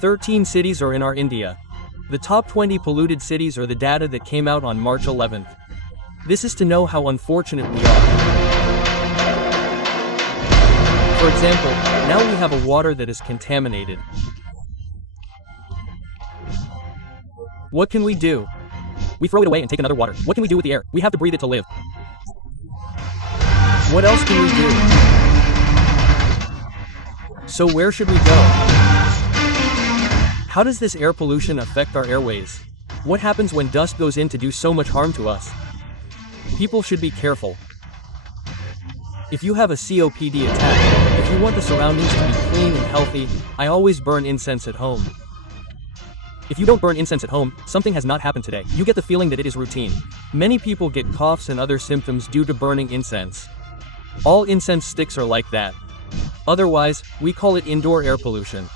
13 cities are in our India. The top 20 polluted cities are the data that came out on March 11th. This is to know how unfortunate we are. For example, now we have a water that is contaminated. What can we do? We throw it away and take another water. What can we do with the air? We have to breathe it to live. What else can we do? So where should we go? How does this air pollution affect our airways? What happens when dust goes in to do so much harm to us? People should be careful. If you have a COPD attack, if you want the surroundings to be clean and healthy, I always burn incense at home. If you don't burn incense at home, something has not happened today. You get the feeling that it is routine. Many people get coughs and other symptoms due to burning incense. All incense sticks are like that. Otherwise, we call it indoor air pollution.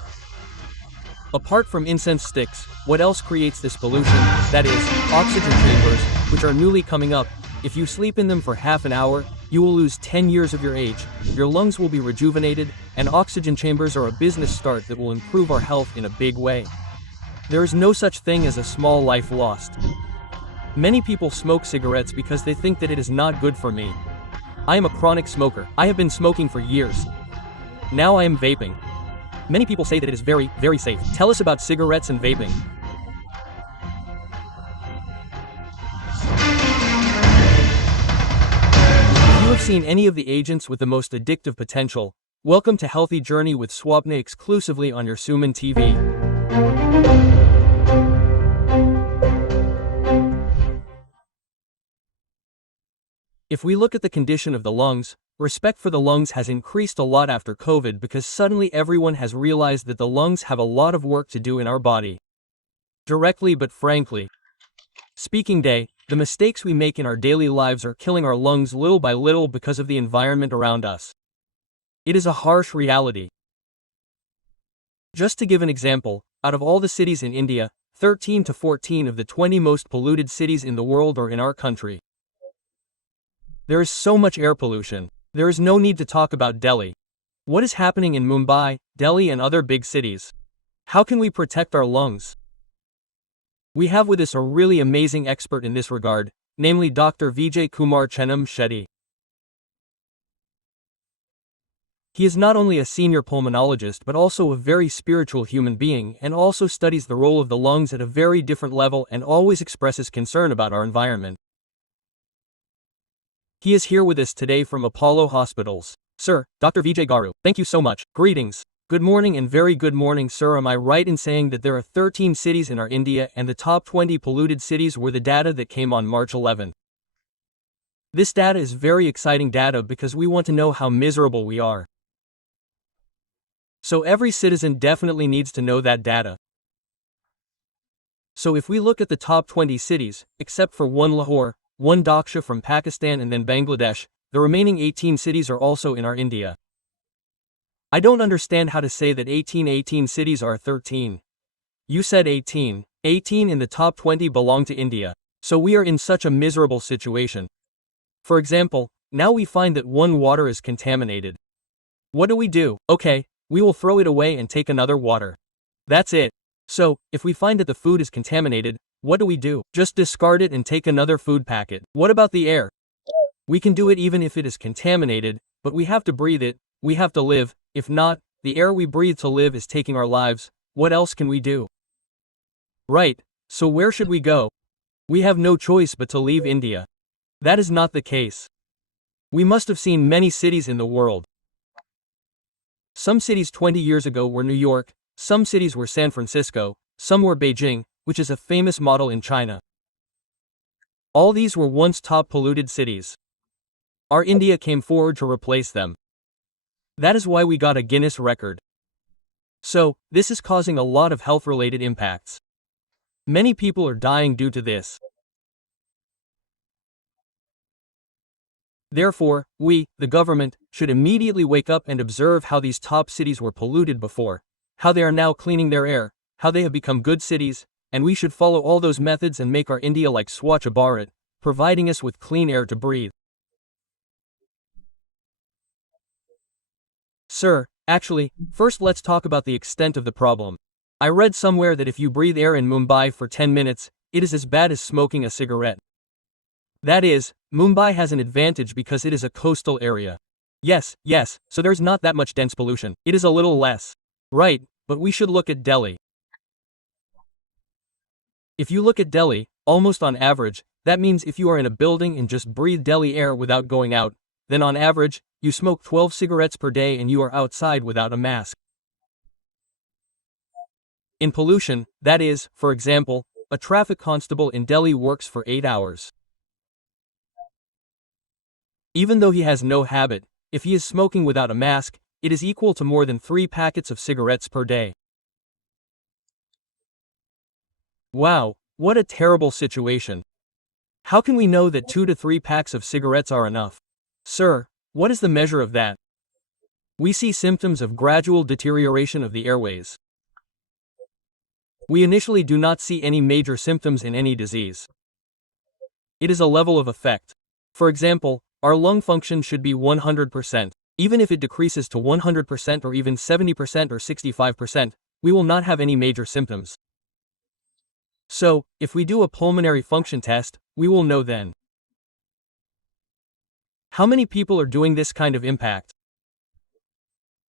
Apart from incense sticks, what else creates this pollution? That is, oxygen chambers, which are newly coming up. If you sleep in them for half an hour, you will lose 10 years of your age, your lungs will be rejuvenated, and oxygen chambers are a business start that will improve our health in a big way. There is no such thing as a small life lost. Many people smoke cigarettes because they think that it is not good for me. I am a chronic smoker. I have been smoking for years. Now I am vaping. Many people say that it is very, very safe. Tell us about cigarettes and vaping. If you have seen any of the agents with the most addictive potential, welcome to Healthy Journey with Swapna exclusively on your SumanTV. If we look at the condition of the lungs, respect for the lungs has increased a lot after COVID because suddenly everyone has realized that the lungs have a lot of work to do in our body. Directly but frankly. Speaking day, the mistakes we make in our daily lives are killing our lungs little by little because of the environment around us. It is a harsh reality. Just to give an example, out of all the cities in India, 13 to 14 of the 20 most polluted cities in the world are in our country. There is so much air pollution. There is no need to talk about Delhi. What is happening in Mumbai, Delhi and other big cities? How can we protect our lungs? We have with us a really amazing expert in this regard, namely Dr. Vijay Kumar Chennamchetty. He is not only a senior pulmonologist but also a very spiritual human being and also studies the role of the lungs at a very different level and always expresses concern about our environment. He is here with us today from Apollo Hospitals. Sir, Dr. Vijay Garu, thank you so much. Greetings. Good morning and very good morning, sir. Am I right in saying that there are 13 cities in our India and the top 20 polluted cities were the data that came on March 11? This data is very exciting data because we want to know how miserable we are. So every citizen definitely needs to know that data. So if we look at the top 20 cities, except for one Lahore, one Dhaksha from Pakistan and then Bangladesh, the remaining 18 cities are also in our India. I don't understand how to say that 18 cities are 13. You said 18 in the top 20 belong to India. So we are in such a miserable situation. For example, now we find that one water is contaminated. What do? Okay, we will throw it away and take another water. That's it. So, if we find that the food is contaminated, what do? Just discard it and take another food packet. What about the air? We can do it even if it is contaminated, but we have to breathe it, we have to live. If not, the air we breathe to live is taking our lives. What else can we do? Right, so where should we go? We have no choice but to leave India. That is not the case. We must have seen many cities in the world. Some cities 20 years ago were New York, some cities were San Francisco, some were Beijing, which is a famous model in China. All these were once top polluted cities. Our India came forward to replace them. That is why we got a Guinness record. So, this is causing a lot of health-related impacts. Many people are dying due to this. Therefore, we, the government, should immediately wake up and observe how these top cities were polluted before, how they are now cleaning their air, how they have become good cities, and we should follow all those methods and make our India like Swachh Bharat, providing us with clean air to breathe. Sir, actually, first let's talk about the extent of the problem. I read somewhere that if you breathe air in Mumbai for 10 minutes, it is as bad as smoking a cigarette. That is, Mumbai has an advantage because it is a coastal area. Yes, so there's not that much dense pollution. It is a little less. Right, but we should look at Delhi. If you look at Delhi, almost on average, that means if you are in a building and just breathe Delhi air without going out, then on average, you smoke 12 cigarettes per day and you are outside without a mask. In pollution, that is, for example, a traffic constable in Delhi works for 8 hours. Even though he has no habit, if he is smoking without a mask, it is equal to more than 3 packets of cigarettes per day. Wow, what a terrible situation. How can we know that 2 to 3 packs of cigarettes are enough? Sir, what is the measure of that? We see symptoms of gradual deterioration of the airways. We initially do not see any major symptoms in any disease. It is a level of effect. For example, our lung function should be 100%. Even if it decreases to 100% or even 70% or 65%, we will not have any major symptoms. So, if we do a pulmonary function test, we will know then. How many people are doing this kind of impact?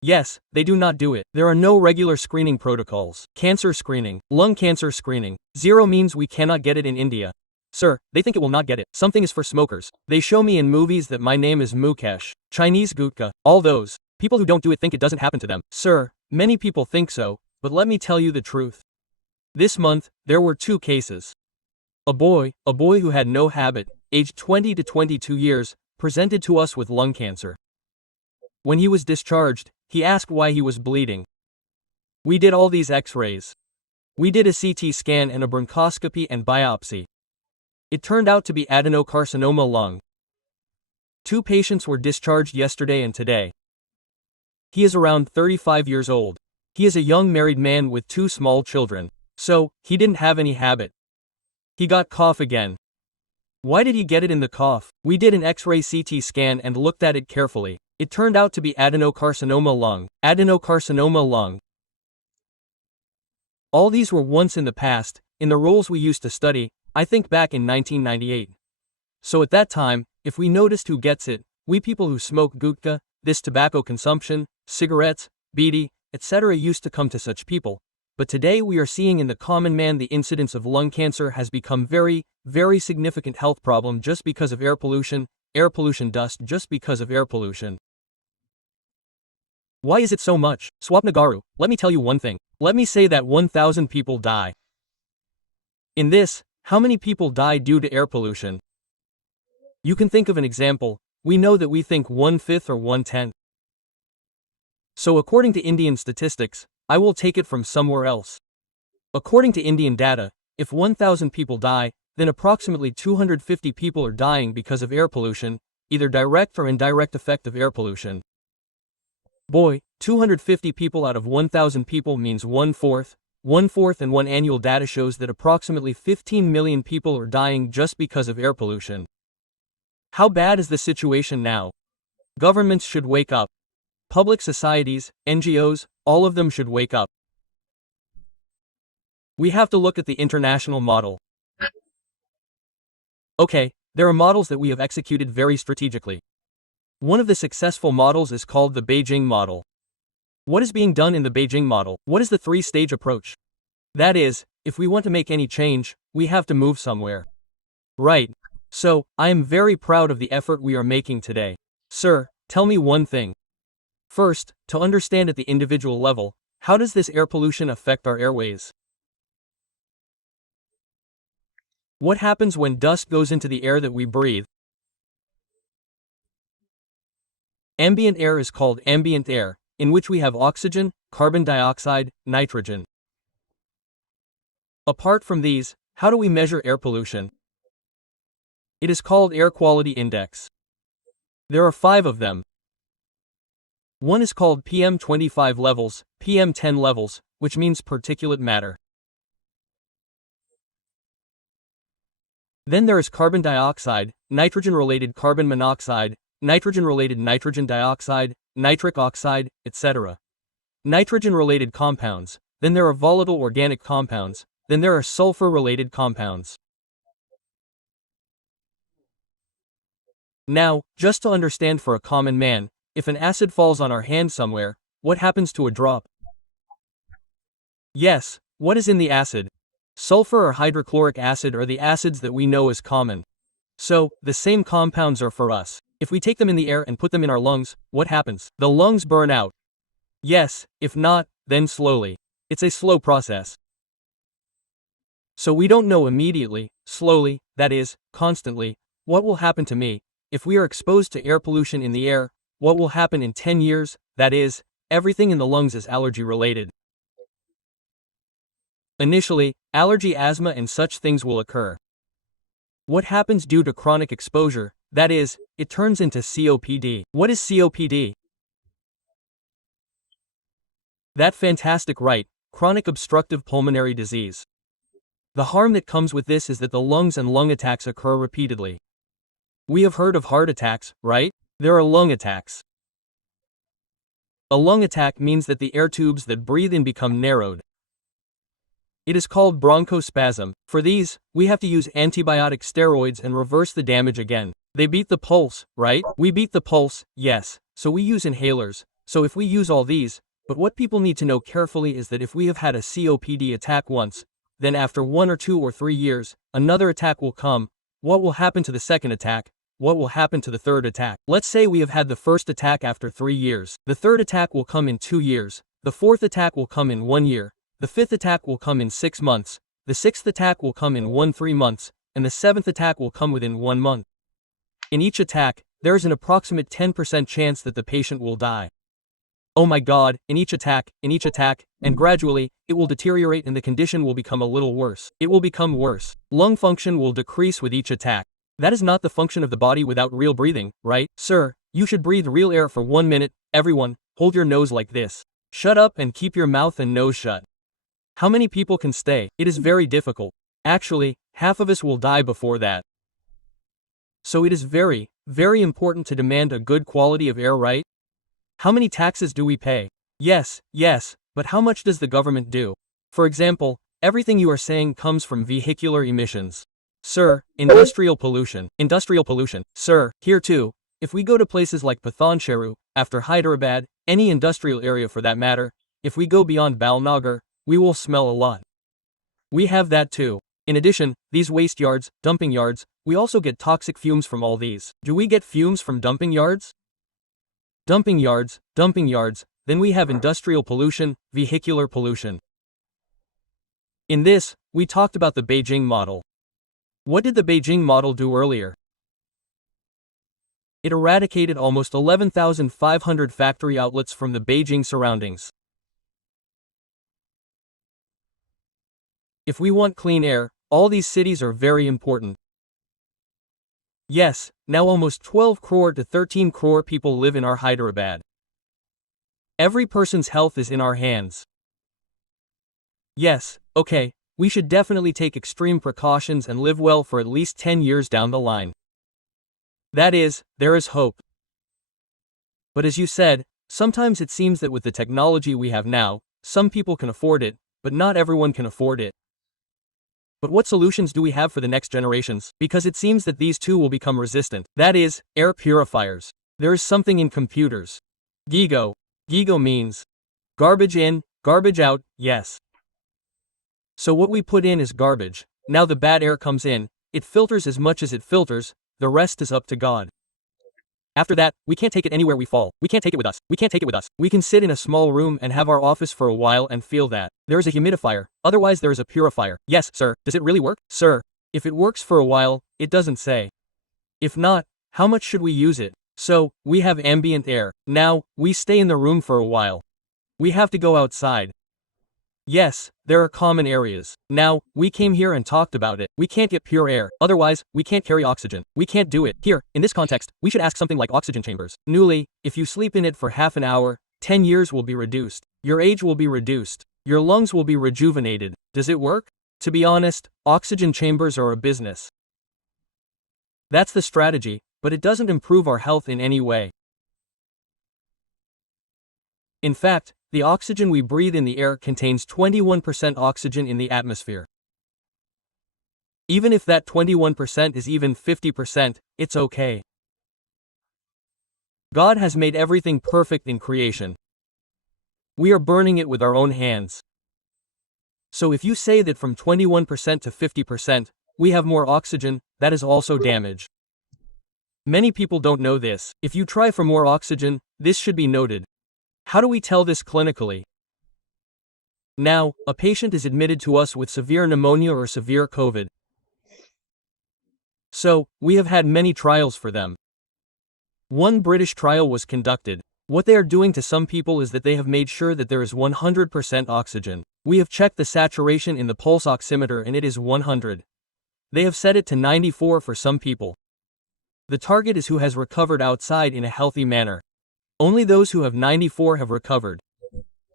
Yes, they do not do it. There are no regular screening protocols. Cancer screening, lung cancer screening. 0 means we cannot get it in India. Sir, they think it will not get it. Something is for smokers. They show me in movies that my name is Mukesh, Chinese Gutka, all those. People who don't do it think it doesn't happen to them. Sir, many people think so, but let me tell you the truth. This month, there were 2 cases. A boy who had no habit, aged 20 to 22 years, presented to us with lung cancer. When he was discharged, he asked why he was bleeding. We did all these x-rays. We did a CT scan and a bronchoscopy and biopsy. It turned out to be adenocarcinoma lung. 2 patients were discharged yesterday and today. He is around 35 years old. He is a young married man with 2 small children. So, he didn't have any habit. He got cough again. Why did he get it in the cough? We did an X-ray CT scan and looked at it carefully. It turned out to be adenocarcinoma lung. Adenocarcinoma lung. All these were once in the past, in the roles we used to study, I think back in 1998. So at that time, if we noticed who gets it, we people who smoke gutka, this tobacco consumption, cigarettes, bidi, etc. used to come to such people. But today we are seeing in the common man the incidence of lung cancer has become very significant health problem just because of air pollution dust just because of air pollution. Why is it so much? Swapna Garu, let me tell you one thing. Let me say that 1,000 people die. In this, how many people die due to air pollution? You can think of an example. We know that we think 1/5 or 1/10. So according to Indian statistics, I will take it from somewhere else. According to Indian data, if 1,000 people die, then approximately 250 people are dying because of air pollution, either direct or indirect effect of air pollution. Boy, 250 people out of 1,000 people means 1/4, and one annual data shows that approximately 15 million people are dying just because of air pollution. How bad is the situation now? Governments should wake up. Public societies, NGOs, all of them should wake up. We have to look at the international model. Okay, there are models that we have executed very strategically. One of the successful models is called the Beijing model. What is being done in the Beijing model? What is the 3-stage approach? That is, if we want to make any change, we have to move somewhere. Right. So, I am very proud of the effort we are making today. Sir, tell me one thing. First, to understand at the individual level, how does this air pollution affect our airways? What happens when dust goes into the air that we breathe? Ambient air is called ambient air, in which we have oxygen, carbon dioxide, nitrogen. Apart from these, how do we measure air pollution? It is called Air Quality Index. There are 5 of them. One is called PM25 levels, PM10 levels, which means particulate matter. Then there is carbon dioxide, nitrogen-related carbon monoxide, nitrogen-related nitrogen dioxide, nitric oxide, etc. Nitrogen-related compounds, then there are volatile organic compounds, then there are sulfur-related compounds. Now, just to understand for a common man, if an acid falls on our hand somewhere, what happens to a drop? Yes, what is in the acid? Sulfur or hydrochloric acid are the acids that we know as common. So, the same compounds are for us. If we take them in the air and put them in our lungs, what happens? The lungs burn out. Yes, if not, then slowly. It's a slow process. So we don't know immediately, slowly, that is, constantly, what will happen to me. If we are exposed to air pollution in the air, what will happen in 10 years, that is, everything in the lungs is allergy-related. Initially, allergy, asthma and such things will occur. What happens due to chronic exposure, that is, it turns into COPD. What is COPD? That fantastic right, chronic obstructive pulmonary disease. The harm that comes with this is that the lungs and lung attacks occur repeatedly. We have heard of heart attacks, right? There are lung attacks. A lung attack means that the air tubes that breathe in become narrowed. It is called bronchospasm. For these, we have to use antibiotic steroids and reverse the damage again. They beat the pulse, right? We beat the pulse, yes, so we use inhalers. So if we use all these, but what people need to know carefully is that if we have had a COPD attack once, then after 1 or 2 or 3 years, another attack will come. What will happen to the second attack? What will happen to the third attack? Let's say we have had the first attack after 3 years. The third attack will come in 2 years. The fourth attack will come in 1 year. The fifth attack will come in 6 months. The sixth attack will come in 3 months. And the seventh attack will come within 1 month. In each attack, there is an approximate 10% chance that the patient will die. Oh my God, in each attack, and gradually, it will deteriorate and the condition will become a little worse. It will become worse. Lung function will decrease with each attack. That is not the function of the body without real breathing, right? Sir, you should breathe real air for 1 minute. Everyone, hold your nose like this. Shut up and keep your mouth and nose shut. How many people can stay? It is very difficult. Actually, half of us will die before that. So it is very, very important to demand a good quality of air, right? How many taxes do we pay? Yes, but how much does the government do? For example, everything you are saying comes from vehicular emissions. Sir, industrial pollution. Sir, here too, if we go to places like Pathancheru, after Hyderabad, any industrial area for that matter, if we go beyond Balnagar, we will smell a lot. We have that too. In addition, these waste yards, dumping yards, we also get toxic fumes from all these. Do we get fumes from dumping yards? Dumping yards, then we have industrial pollution, vehicular pollution. In this, we talked about the Beijing model. What did the Beijing model do earlier? It eradicated almost 11,500 factory outlets from the Beijing surroundings. If we want clean air, all these cities are very important. Yes, now almost 12 crore to 13 crore people live in our Hyderabad. Every person's health is in our hands. Yes, okay, we should definitely take extreme precautions and live well for at least 10 years down the line. That is, there is hope. But as you said, sometimes it seems that with the technology we have now, some people can afford it, but not everyone can afford it. But what solutions do we have for the next generations? Because it seems that these too will become resistant. That is, air purifiers. There is something in computers. GIGO. GIGO means garbage in, garbage out, yes. So what we put in is garbage. Now the bad air comes in, it filters as much as it filters, the rest is up to God. After that, we can't take it anywhere we fall. We can't take it with us. We can sit in a small room and have our office for a while and feel that. There is a humidifier, otherwise there is a purifier. Yes, sir. Does it really work? Sir. If it works for a while, it doesn't say. If not, how much should we use it? So, we have ambient air. Now, we stay in the room for a while. We have to go outside. Yes, there are common areas. Now, we came here and talked about it. We can't get pure air, otherwise, we can't carry oxygen. We can't do it. Here, in this context, we should ask something like oxygen chambers. Newly, if you sleep in it for half an hour, 10 years will be reduced. Your age will be reduced. Your lungs will be rejuvenated. Does it work? To be honest, oxygen chambers are a business. That's the strategy, but it doesn't improve our health in any way. In fact, The oxygen we breathe in the air contains 21% oxygen in the atmosphere. Even if that 21% is even 50%, it's okay. God has made everything perfect in creation. We are burning it with our own hands. So if you say that from 21% to 50%, we have more oxygen, that is also damage. Many people don't know this. If you try for more oxygen, this should be noted. How do we tell this clinically? Now, a patient is admitted to us with severe pneumonia or severe COVID. So, we have had many trials for them. One British trial was conducted. What they are doing to some people is that they have made sure that there is 100% oxygen. We have checked the saturation in the pulse oximeter and it is 100. They have set it to 94 for some people. The target is who has recovered outside in a healthy manner. Only those who have 94 have recovered.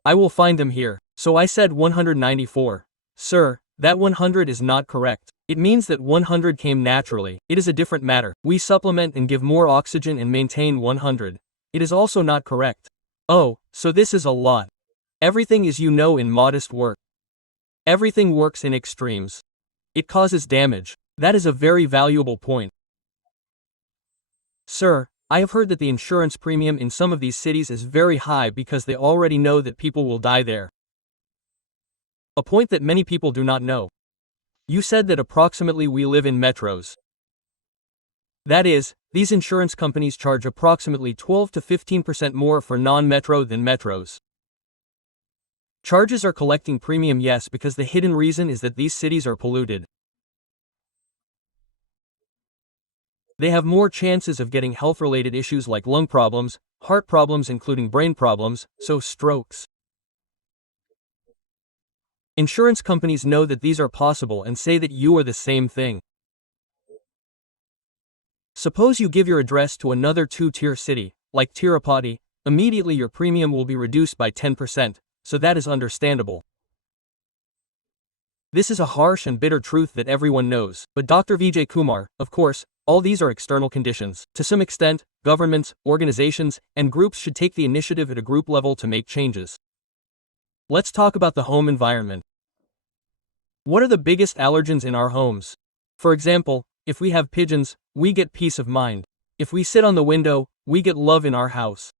I will find them here. So I said 194. Sir, that 100 is not correct. It means that 100 came naturally. It is a different matter. We supplement and give more oxygen and maintain 100. It is also not correct. Oh, so this is a lot. Everything is in modest work. Everything works in extremes. It causes damage. That is a very valuable point. Sir, I have heard that the insurance premium in some of these cities is very high because they already know that people will die there. A point that many people do not know. You said that approximately we live in metros. That is, these insurance companies charge approximately 12 to 15% more for non-metro than metros. Charges are collecting premium, yes, because the hidden reason is that these cities are polluted. They have more chances of getting health-related issues like lung problems, heart problems including brain problems, so strokes. Insurance companies know that these are possible and say that you are the same thing. Suppose you give your address to another two-tier city, like Tirupati, immediately your premium will be reduced by 10%, so that is understandable. This is a harsh and bitter truth that everyone knows, but Dr. Vijay Kumar, of course, all these are external conditions. To some extent, governments, organizations, and groups should take the initiative at a group level to make changes. Let's talk about the home environment. What are the biggest allergens in our homes? For example, if we have pigeons, we get peace of mind. If we sit on the window, we get love in our house.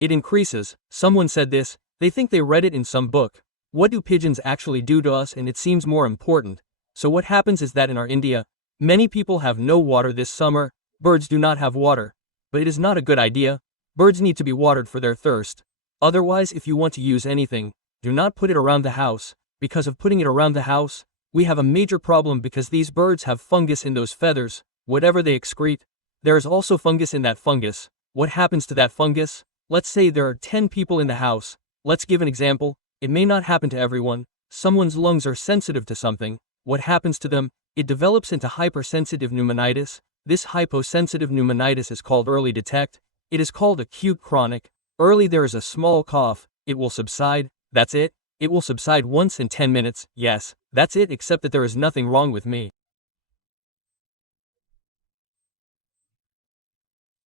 It increases. Someone said this, they think they read it in some book. What do pigeons actually do to us? And it seems more important. So what happens is that in our India, many people have no water this summer, birds do not have water. But it is not a good idea. Birds need to be watered for their thirst. Otherwise, if you want to use anything, do not put it around the house. Because of putting it around the house, we have a major problem because these birds have fungus in those feathers, whatever they excrete. There is also fungus in that fungus. What happens to that fungus? Let's say there are 10 people in the house. Let's give an example. It may not happen to everyone. Someone's lungs are sensitive to something. What happens to them? It develops into hypersensitive pneumonitis. This hyposensitive pneumonitis is called early detect. It is called acute chronic. Early there is a small cough. It will subside. That's it. It will subside once in 10 minutes. Yes, that's it, except that there is nothing wrong with me.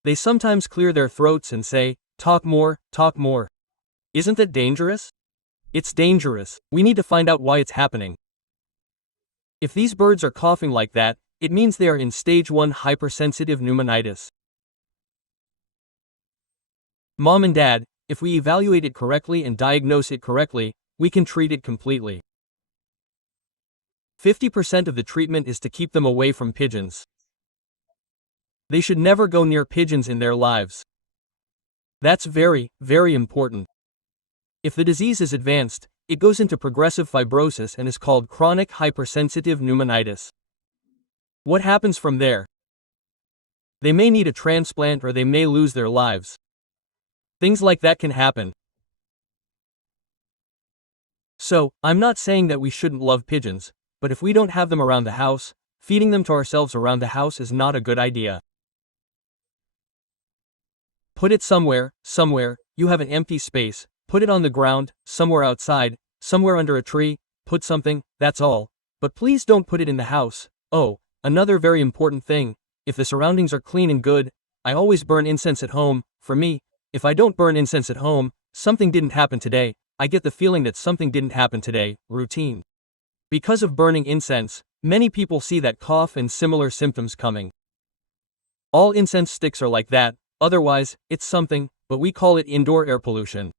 They sometimes clear their throats and say, talk more, talk more. Isn't that dangerous? It's dangerous. We need to find out why it's happening. If these birds are coughing like that, it means they are in stage 1 hypersensitive pneumonitis. Mom and Dad, if we evaluate it correctly and diagnose it correctly, we can treat it completely. 50% of the treatment is to keep them away from pigeons. They should never go near pigeons in their lives. That's very, very important. If the disease is advanced, it goes into progressive fibrosis and is called chronic hypersensitive pneumonitis. What happens from there? They may need a transplant or they may lose their lives. Things like that can happen. So, I'm not saying that we shouldn't love pigeons, but if we don't have them around the house, feeding them to ourselves around the house is not a good idea. Put it somewhere, you have an empty space, put it on the ground, somewhere outside, somewhere under a tree, put something, that's all. But please don't put it in the house. Oh, another very important thing, if the surroundings are clean and good, I always burn incense at home, for me, if I don't burn incense at home, something didn't happen today. I get the feeling that something didn't happen today, routine. Because of burning incense, many people see that cough and similar symptoms coming. All incense sticks are like that, otherwise, it's something, but we call it indoor air pollution.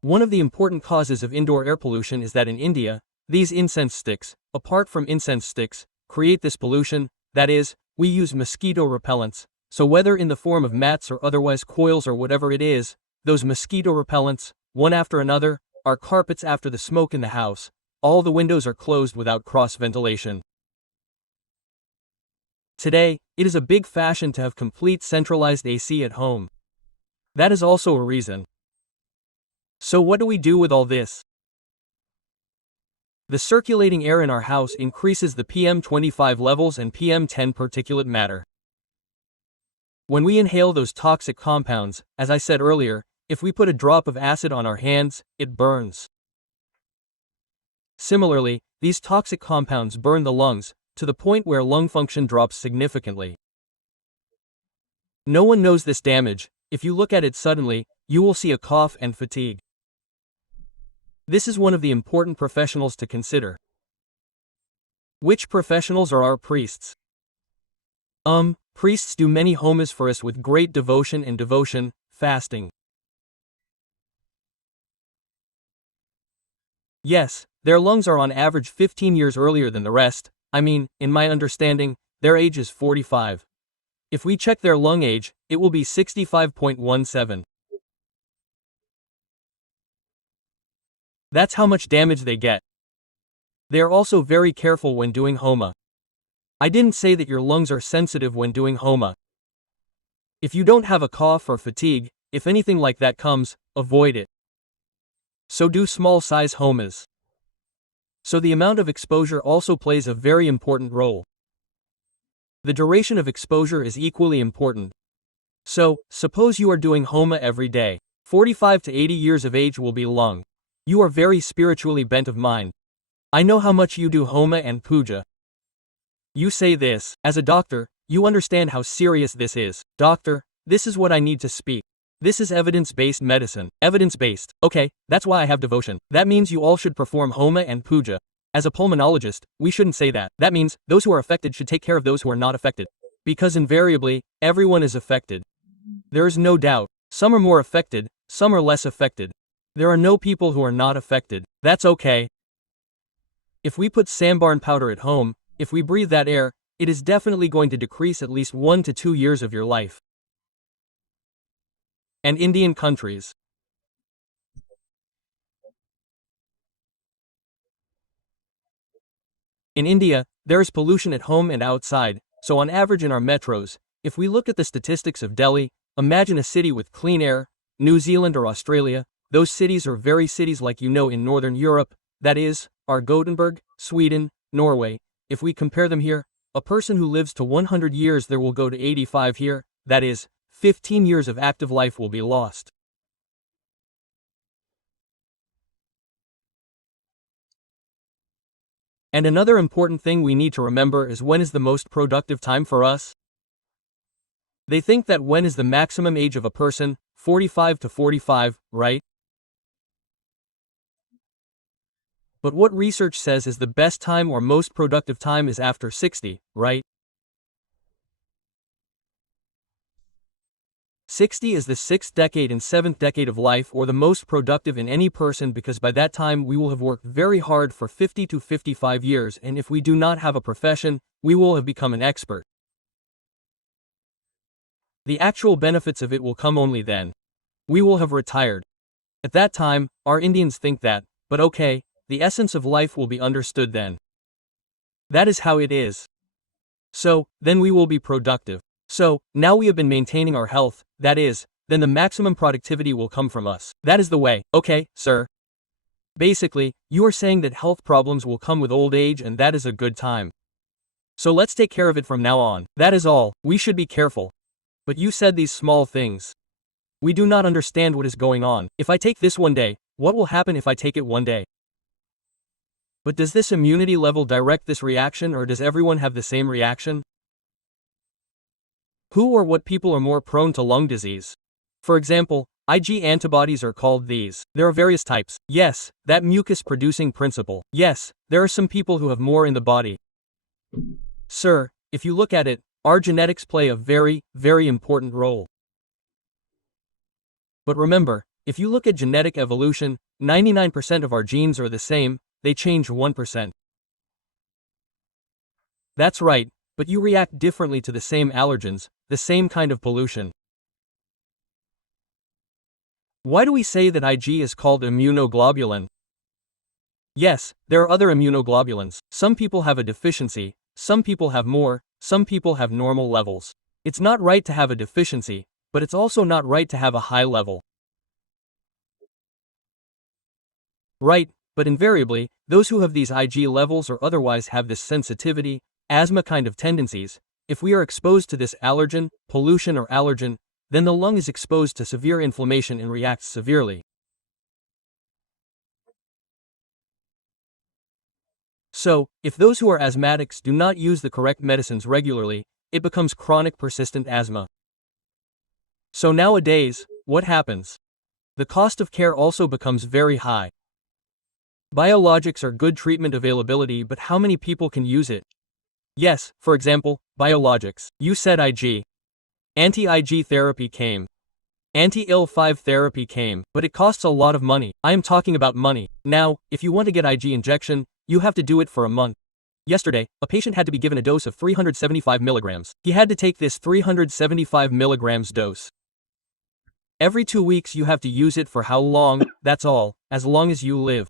One of the important causes of indoor air pollution is that in India, these incense sticks, apart from incense sticks, create this pollution. That is, we use mosquito repellents, so whether in the form of mats or otherwise coils or whatever it is, those mosquito repellents, one after another, are carpets after the smoke in the house. All the windows are closed without cross ventilation. Today, it is a big fashion to have complete centralized AC at home. That is also a reason. So what do we do with all this? The circulating air in our house increases the PM25 levels and PM10 particulate matter. When we inhale those toxic compounds, as I said earlier, if we put a drop of acid on our hands, it burns. Similarly, these toxic compounds burn the lungs, to the point where lung function drops significantly. No one knows this damage. If you look at it suddenly, you will see a cough and fatigue. This is one of the important professionals to consider. Which professionals are our priests? Priests do many homas for us with great devotion and fasting. Yes, their lungs are on average 15 years earlier than the rest. I mean, in my understanding, their age is 45. If we check their lung age, it will be 65.17. That's how much damage they get. They are also very careful when doing homa. I didn't say that your lungs are sensitive when doing homa. If you don't have a cough or fatigue, if anything like that comes, avoid it. So do small size homas. So the amount of exposure also plays a very important role. The duration of exposure is equally important. So, suppose you are doing homa every day. 45 to 80 years of age will be long. You are very spiritually bent of mind. I know how much you do homa and puja. You say this, as a doctor, you understand how serious this is. Doctor, this is what I need to speak. This is evidence-based medicine. Evidence-based. Okay, that's why I have devotion. That means you all should perform homa and puja. As a pulmonologist, we shouldn't say that. That means, those who are affected should take care of those who are not affected. Because invariably, everyone is affected. There is no doubt. Some are more affected, some are less affected. There are no people who are not affected. That's okay. If we put sambarn powder at home, if we breathe that air, it is definitely going to decrease at least 1 to 2 years of your life. And Indian countries. In India, there is pollution at home and outside, so on average in our metros, if we look at the statistics of Delhi, imagine a city with clean air, New Zealand or Australia, those cities are very cities like you know in Northern Europe, that is, our Gothenburg, Sweden, Norway. If we compare them here, a person who lives to 100 years there will go to 85 here, that is, 15 years of active life will be lost. And another important thing we need to remember is when is the most productive time for us? They think that when is the maximum age of a person, 45 to 45, right? But what research says is the best time or most productive time is after 60, right? 60 is the 6th decade and 7th decade of life or the most productive in any person because by that time we will have worked very hard for 50 to 55 years and if we do not have a profession, we will have become an expert. The actual benefits of it will come only then. We will have retired. At that time, our Indians think that, but okay, the essence of life will be understood then. That is how it is. So, then we will be productive. So, now we have been maintaining our health, that is, then the maximum productivity will come from us. That is the way, okay, sir. Basically, you are saying that health problems will come with old age and that is a good time. So let's take care of it from now on. That is all, we should be careful. But you said these small things. We do not understand what is going on. If I take this one day, what will happen if I take it one day? But does this immunity level direct this reaction or does everyone have the same reaction? Who or what people are more prone to lung disease? For example, Ig antibodies are called these. There are various types. Yes, that mucus-producing principle. Yes, there are some people who have more in the body. Sir, if you look at it, our genetics play a very, very important role. But remember, if you look at genetic evolution, 99% of our genes are the same, they change 1%. That's right, but you react differently to the same allergens, the same kind of pollution. Why do we say that Ig is called immunoglobulin? Yes, there are other immunoglobulins. Some people have a deficiency, some people have more, some people have normal levels. It's not right to have a deficiency, but it's also not right to have a high level. Right, but invariably, those who have these Ig levels or otherwise have this sensitivity, asthma kind of tendencies, if we are exposed to this allergen, pollution or allergen, then the lung is exposed to severe inflammation and reacts severely. So, if those who are asthmatics do not use the correct medicines regularly, it becomes chronic persistent asthma. So nowadays, what happens? The cost of care also becomes very high. Biologics are good treatment availability, but how many people can use it? Yes, for example, biologics. You said Ig. Anti-Ig therapy came. Anti-IL-5 therapy came, but it costs a lot of money. I am talking about money. Now, if you want to get Ig injection, you have to do it for a month. Yesterday, a patient had to be given a dose of 375 milligrams. He had to take this 375 milligrams dose. Every 2 weeks you have to use it for how long? That's all, as long as you live.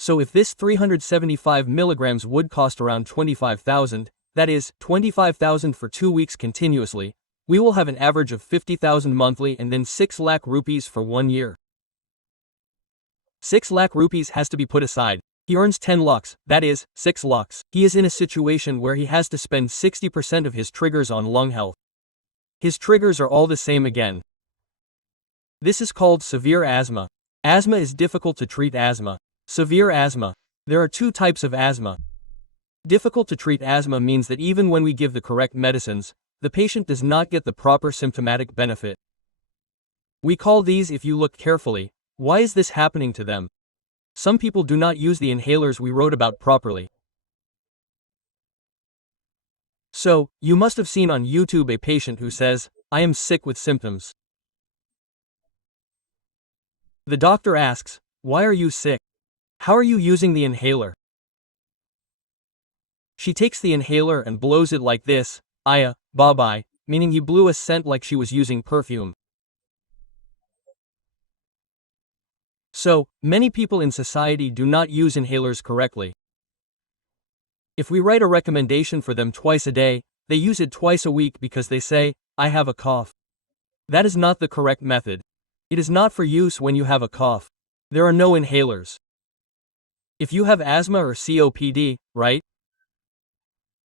So if this 375 milligrams would cost around 25,000, that is, 25,000 for 2 weeks continuously, we will have an average of 50,000 monthly and then 6 lakh rupees for 1 year. 6 lakh rupees has to be put aside. He earns 10 lakhs, that is, 6 lakhs. He is in a situation where he has to spend 60% of his triggers on lung health. His triggers are all the same again. This is called severe asthma. Asthma is difficult to treat asthma. Severe asthma. There are 2 types of asthma. Difficult to treat asthma means that even when we give the correct medicines, the patient does not get the proper symptomatic benefit. We call these, if you look carefully, why is this happening to them? Some people do not use the inhalers we wrote about properly. So, you must have seen on YouTube a patient who says, I am sick with symptoms. The doctor asks, why are you sick? How are you using the inhaler? She takes the inhaler and blows it like this, Aya, bye-bye, meaning he blew a scent like she was using perfume. So, many people in society do not use inhalers correctly. If we write a recommendation for them twice a day, they use it twice a week because they say, I have a cough. That is not the correct method. It is not for use when you have a cough. There are no inhalers. If you have asthma or COPD, right?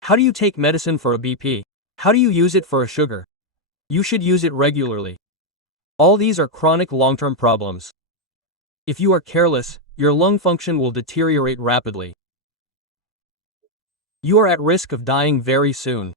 How do you take medicine for a BP? How do you use it for a sugar? You should use it regularly. All these are chronic long-term problems. If you are careless, your lung function will deteriorate rapidly. You are at risk of dying very soon.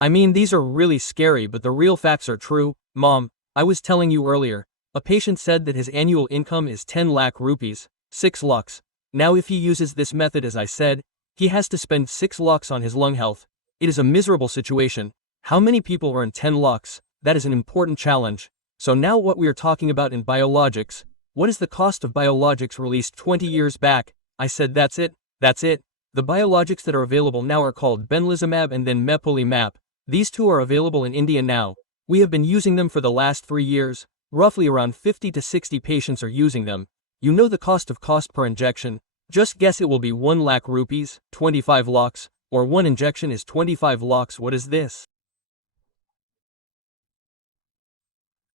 I mean, these are really scary, but the real facts are true. Mom, I was telling you earlier, a patient said that his annual income is 10 lakh rupees, 6 lakhs. Now if he uses this method as I said, he has to spend 6 lakhs on his lung health. It is a miserable situation. How many people earn 10 lakhs? That is an important challenge. So now what we are talking about in biologics, what is the cost of biologics released 20 years back? I said that's it. The biologics that are available now are called benlizumab and then mepolizumab. These 2 are available in India now. We have been using them for the last 3 years. Roughly around 50 to 60 patients are using them. You know the cost per injection. Just guess it will be 1 lakh rupees, 25 lakhs, or 1 injection is 25 lakhs. What is this?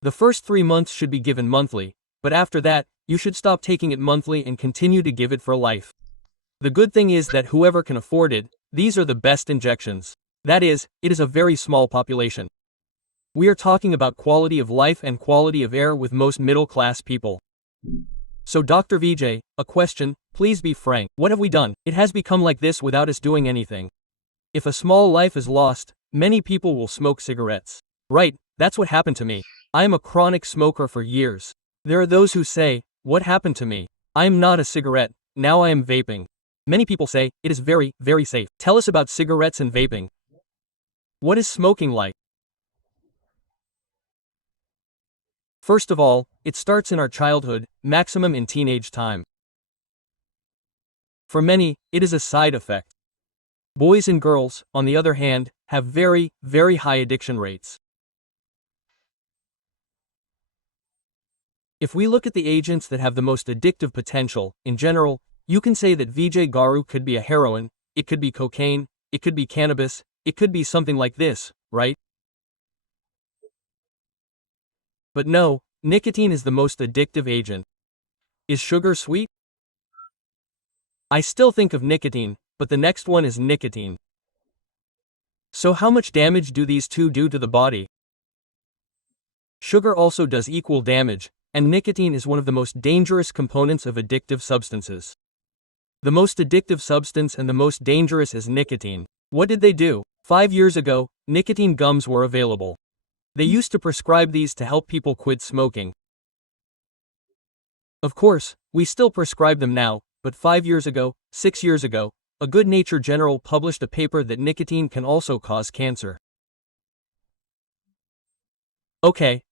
The first 3 months should be given monthly, but after that, you should stop taking it monthly and continue to give it for life. The good thing is that whoever can afford it, these are the best injections. That is, it is a very small population. We are talking about quality of life and quality of air with most middle-class people. So Dr. Vijay, a question, please be frank. What have we done? It has become like this without us doing anything. If a small life is lost, many people will smoke cigarettes. Right, that's what happened to me. I am a chronic smoker for years. There are those who say, what happened to me? I am not a cigarette, now I am vaping. Many people say, it is very, very safe. Tell us about cigarettes and vaping. What is smoking like? First of all, it starts in our childhood, maximum in teenage time. For many, it is a side effect. Boys and girls, on the other hand, have very, very high addiction rates. If we look at the agents that have the most addictive potential, in general, you can say that Vijay Garu could be a heroin, it could be cocaine, it could be cannabis, it could be something like this, right? But no, nicotine is the most addictive agent. Is sugar sweet? I still think of nicotine, but the next one is nicotine. So how much damage do these two do to the body? Sugar also does equal damage, and nicotine is one of the most dangerous components of addictive substances. The most addictive substance and the most dangerous is nicotine. What did they do? 5 years ago, nicotine gums were available. They used to prescribe these to help people quit smoking. Of course, we still prescribe them now, but 5 years ago, 6 years ago, a Good Nature General published a paper that nicotine can also cause cancer. Okay,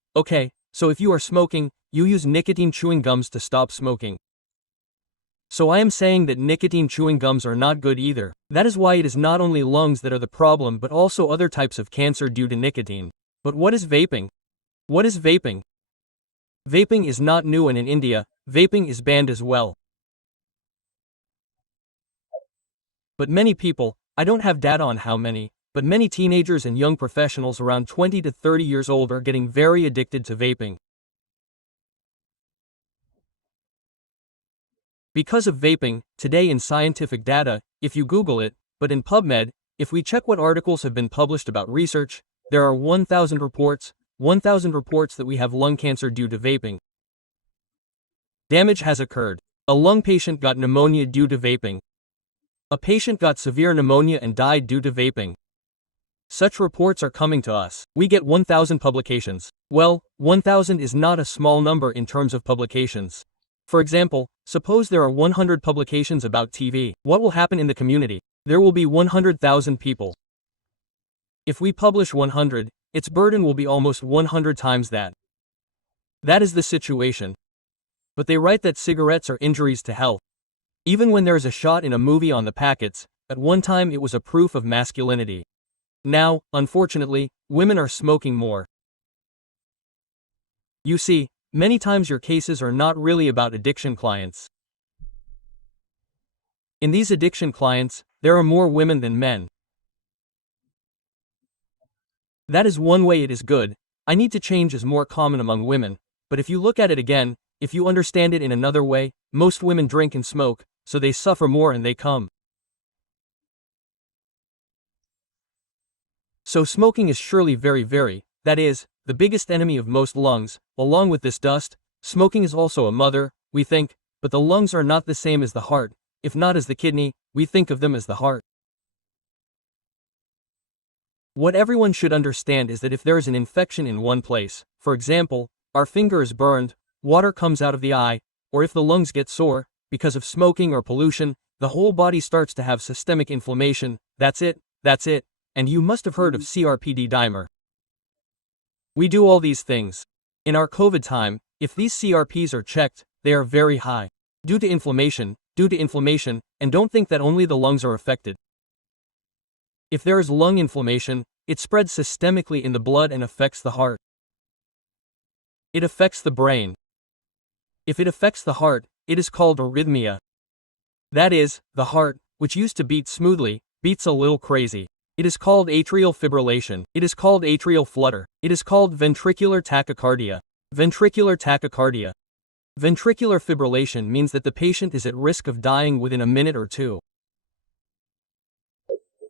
so if you are smoking, you use nicotine chewing gums to stop smoking. So I am saying that nicotine chewing gums are not good either. That is why it is not only lungs that are the problem but also other types of cancer due to nicotine. But what is vaping? What is vaping? Vaping is not new, and in India, vaping is banned as well. But many people, I don't have data on how many, but many teenagers and young professionals around 20 to 30 years old are getting very addicted to vaping. Because of vaping, today in scientific data, if you Google it, but in PubMed, if we check what articles have been published about research, there are 1,000 reports that we have lung cancer due to vaping. Damage has occurred. A lung patient got pneumonia due to vaping. A patient got severe pneumonia and died due to vaping. Such reports are coming to us. We get 1,000 publications. Well, 1,000 is not a small number in terms of publications. For example, suppose there are 100 publications about TV. What will happen in the community? There will be 100,000 people. If we publish 100, its burden will be almost 100 times that. That is the situation. But they write that cigarettes are injuries to health. Even when there is a shot in a movie on the packets, at one time it was a proof of masculinity. Now, unfortunately, women are smoking more. You see, many times your cases are not really about addiction clients. In these addiction clients, there are more women than men. That is one way it is good. I need to change is more common among women, but if you look at it again, if you understand it in another way, most women drink and smoke, so they suffer more and they come. So smoking is surely very, that is, the biggest enemy of most lungs. Along with this dust, smoking is also a mother, we think, but the lungs are not the same as the heart. If not as the kidney, we think of them as the heart. What everyone should understand is that if there is an infection in one place, for example, our finger is burned, water comes out of the eye, or if the lungs get sore, because of smoking or pollution, the whole body starts to have systemic inflammation. That's it, and you must have heard of CRPD dimer. We do all these things. In our COVID time, if these CRPs are checked, they are very high. Due to inflammation, and don't think that only the lungs are affected. If there is lung inflammation, it spreads systemically in the blood and affects the heart. It affects the brain. If it affects the heart, it is called arrhythmia. That is, the heart, which used to beat smoothly, beats a little crazy. It is called atrial fibrillation. It is called atrial flutter. It is called ventricular tachycardia. Ventricular tachycardia. Ventricular fibrillation means that the patient is at risk of dying within a minute or two.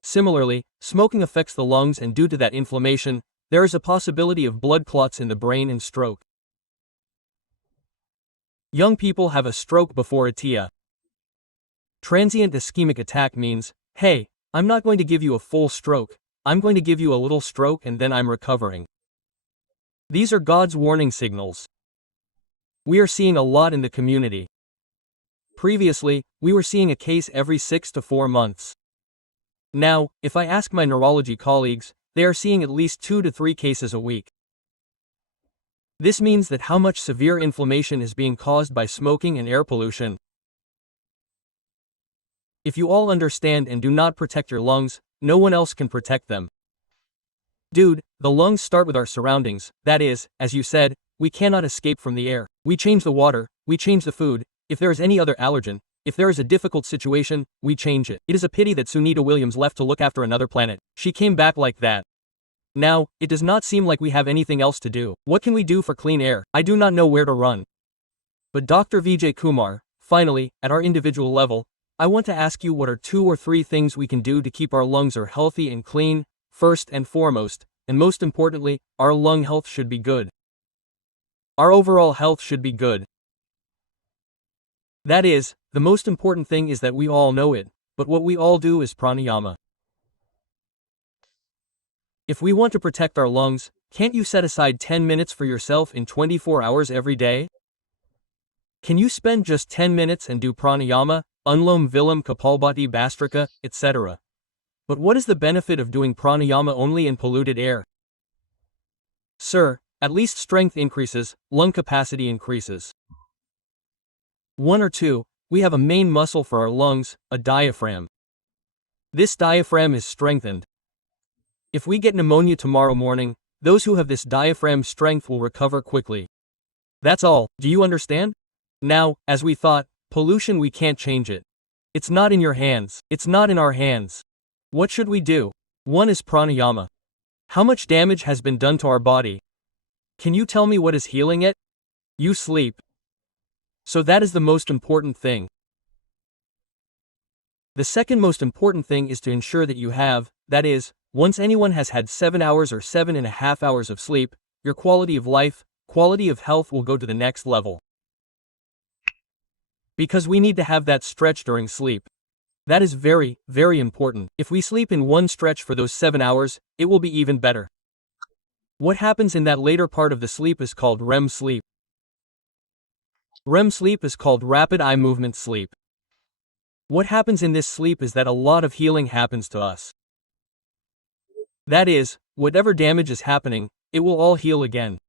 Similarly, smoking affects the lungs, and due to that inflammation, there is a possibility of blood clots in the brain and stroke. Young people have a stroke before a TIA. Transient ischemic attack means, hey, I'm not going to give you a full stroke, I'm going to give you a little stroke and then I'm recovering. These are God's warning signals. We are seeing a lot in the community. Previously, we were seeing a case every 6 to 4 months. Now, if I ask my neurology colleagues, they are seeing at least 2 to 3 cases a week. This means that how much severe inflammation is being caused by smoking and air pollution. If you all understand and do not protect your lungs, no one else can protect them. Dude, the lungs start with our surroundings, that is, as you said, we cannot escape from the air. We change the water, we change the food, if there is any other allergen, if there is a difficult situation, we change it. It is a pity that Sunita Williams left to look after another planet. She came back like that. Now, it does not seem like we have anything else to do. What can we do for clean air? I do not know where to run. But Dr. Vijay Kumar, finally, at our individual level, I want to ask you what are 2 or 3 things we can do to keep our lungs are healthy and clean, first and foremost, and most importantly, our lung health should be good. Our overall health should be good. That is, the most important thing is that we all know it, but what we all do is pranayama. If we want to protect our lungs, can't you set aside 10 minutes for yourself in 24 hours every day? Can you spend just 10 minutes and do pranayama, Anlom Vilam Kapalbhati Bastrika, etc.? But what is the benefit of doing pranayama only in polluted air? Sir, at least strength increases, lung capacity increases. 1 or 2, we have a main muscle for our lungs, a diaphragm. This diaphragm is strengthened. If we get pneumonia tomorrow morning, those who have this diaphragm strength will recover quickly. That's all, do you understand? Now, as we thought, pollution we can't change it. It's not in your hands, it's not in our hands. What should we do? 1 is pranayama. How much damage has been done to our body? Can you tell me what is healing it? You sleep. So that is the most important thing. The second most important thing is to ensure that you have, that is, once anyone has had 7 hours or 7.5 hours of sleep, your quality of life, quality of health will go to the next level. Because we need to have that stretch during sleep. That is very, very important. If we sleep in one stretch for those 7 hours, it will be even better. What happens in that later part of the sleep is called REM sleep. REM sleep is called rapid eye movement sleep. What happens in this sleep is that a lot of healing happens to us. That is, whatever damage is happening, it will all heal again.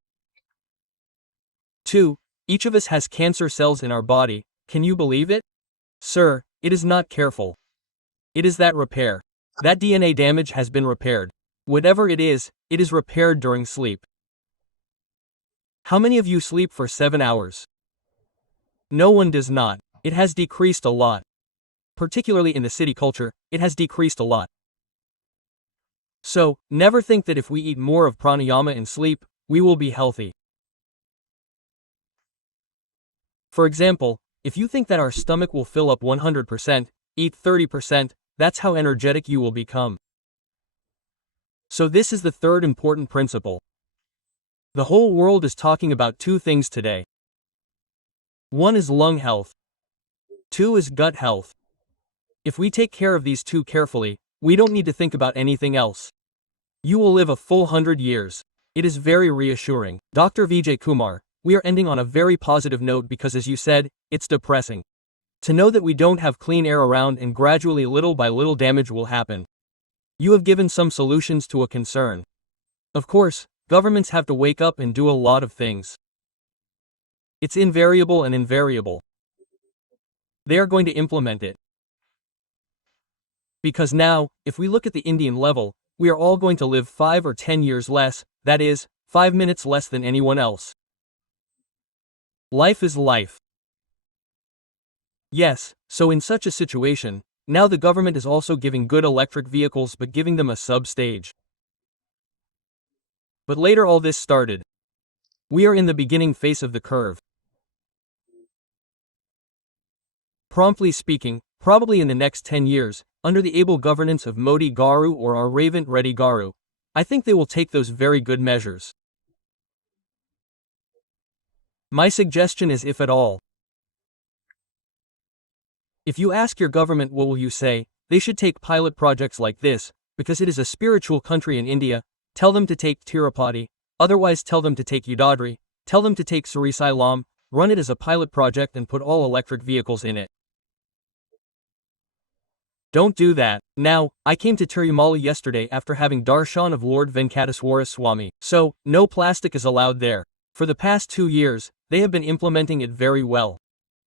2. Each of us has cancer cells in our body, can you believe it? Sir, it is not careful. It is that repair. That DNA damage has been repaired. Whatever it is repaired during sleep. How many of you sleep for 7 hours? No one does not. It has decreased a lot. Particularly in the city culture, it has decreased a lot. So, never think that if we eat more of pranayama and sleep, we will be healthy. For example, if you think that our stomach will fill up 100%, eat 30%, that's how energetic you will become. So this is the third important principle. The whole world is talking about 2 things today. 1 is lung health. 2 is gut health. If we take care of these 2 carefully, we don't need to think about anything else. You will live a full 100 years. It is very reassuring. Dr. Vijay Kumar, we are ending on a very positive note because as you said, it's depressing. To know that we don't have clean air around and gradually little by little damage will happen. You have given some solutions to a concern. Of course, governments have to wake up and do a lot of things. It's invariable and invariable. They are going to implement it. Because now, if we look at the Indian level, we are all going to live 5 or 10 years less, that is, 5 minutes less than anyone else. Life is life. Yes, so in such a situation, now the government is also giving good electric vehicles but giving them a sub-stage. But later all this started. We are in the beginning phase of the curve. Promptly speaking, probably in the next 10 years, under the able governance of Modi Garu or our Ravint Reddy Garu, I think they will take those very good measures. My suggestion is if at all, If you ask your government what will you say, they should take pilot projects like this, because it is a spiritual country in India. Tell them to take Tirupati, otherwise tell them to take Udadri, tell them to take Srisailam, run it as a pilot project and put all electric vehicles in it. Don't do that. Now, I came to Tirumala yesterday after having darshan of Lord Venkateswara Swami, so, no plastic is allowed there. For the past 2 years, they have been implementing it very well.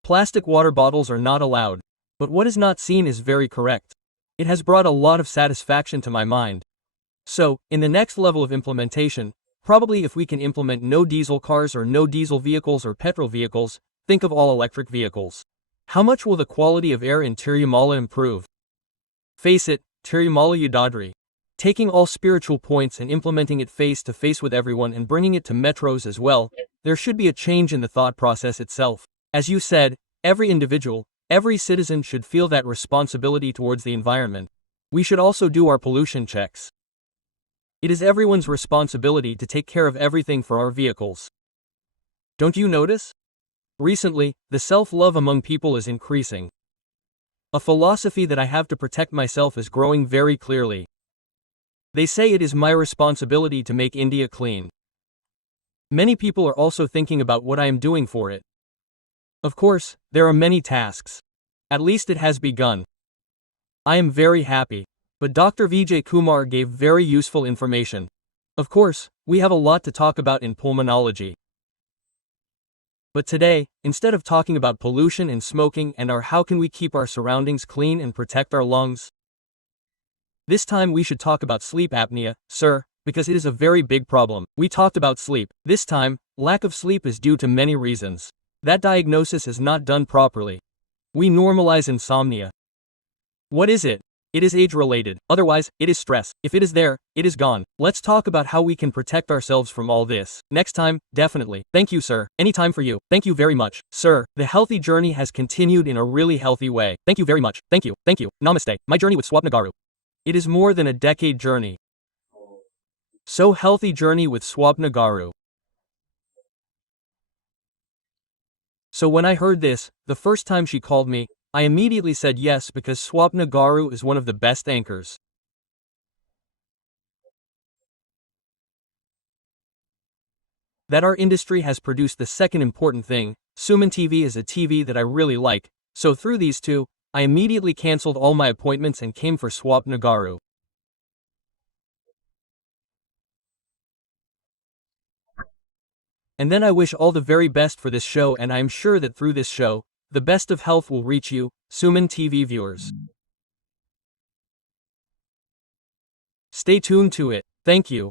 Plastic water bottles are not allowed. But what is not seen is very correct. It has brought a lot of satisfaction to my mind. So, in the next level of implementation, probably if we can implement no diesel cars or no diesel vehicles or petrol vehicles, think of all electric vehicles. How much will the quality of air in Tirumala improve? Face it, Tirumala Udadri. Taking all spiritual points and implementing it face to face with everyone and bringing it to metros as well, there should be a change in the thought process itself. As you said, every individual, every citizen should feel that responsibility towards the environment. We should also do our pollution checks. It is everyone's responsibility to take care of everything for our vehicles. Don't you notice? Recently, the self-love among people is increasing. A philosophy that I have to protect myself is growing very clearly. They say it is my responsibility to make India clean. Many people are also thinking about what I am doing for it. Of course, there are many tasks. At least it has begun. I am very happy. But Dr. Vijay Kumar gave very useful information. Of course, we have a lot to talk about in pulmonology. But today, instead of talking about pollution and smoking and how can we keep our surroundings clean and protect our lungs, this time we should talk about sleep apnea, sir, because it is a very big problem. We talked about sleep. This time, lack of sleep is due to many reasons. That diagnosis is not done properly. We normalize insomnia. What is it? It is age-related, otherwise, it is stress. If it is there, it is gone. Let's talk about how we can protect ourselves from all this. Next time, definitely. Thank you, sir. Anytime for you. Thank you very much. Sir, the healthy journey has continued in a really healthy way. Thank you very much. Thank you. Thank you. Namaste. My journey with Swapna Garu. It is more than a decade journey. So healthy journey with Swapna Garu. So when I heard this, the first time she called me, I immediately said yes because Swapna Garu is one of the best anchors. That our industry has produced the second important thing, SumanTV is a TV that I really like, so through these two, I immediately cancelled all my appointments and came for Swapna Garu. And then I wish all the very best for this show and I am sure that through this show, the best of health will reach you, Suman TV viewers. Stay tuned to it. Thank you.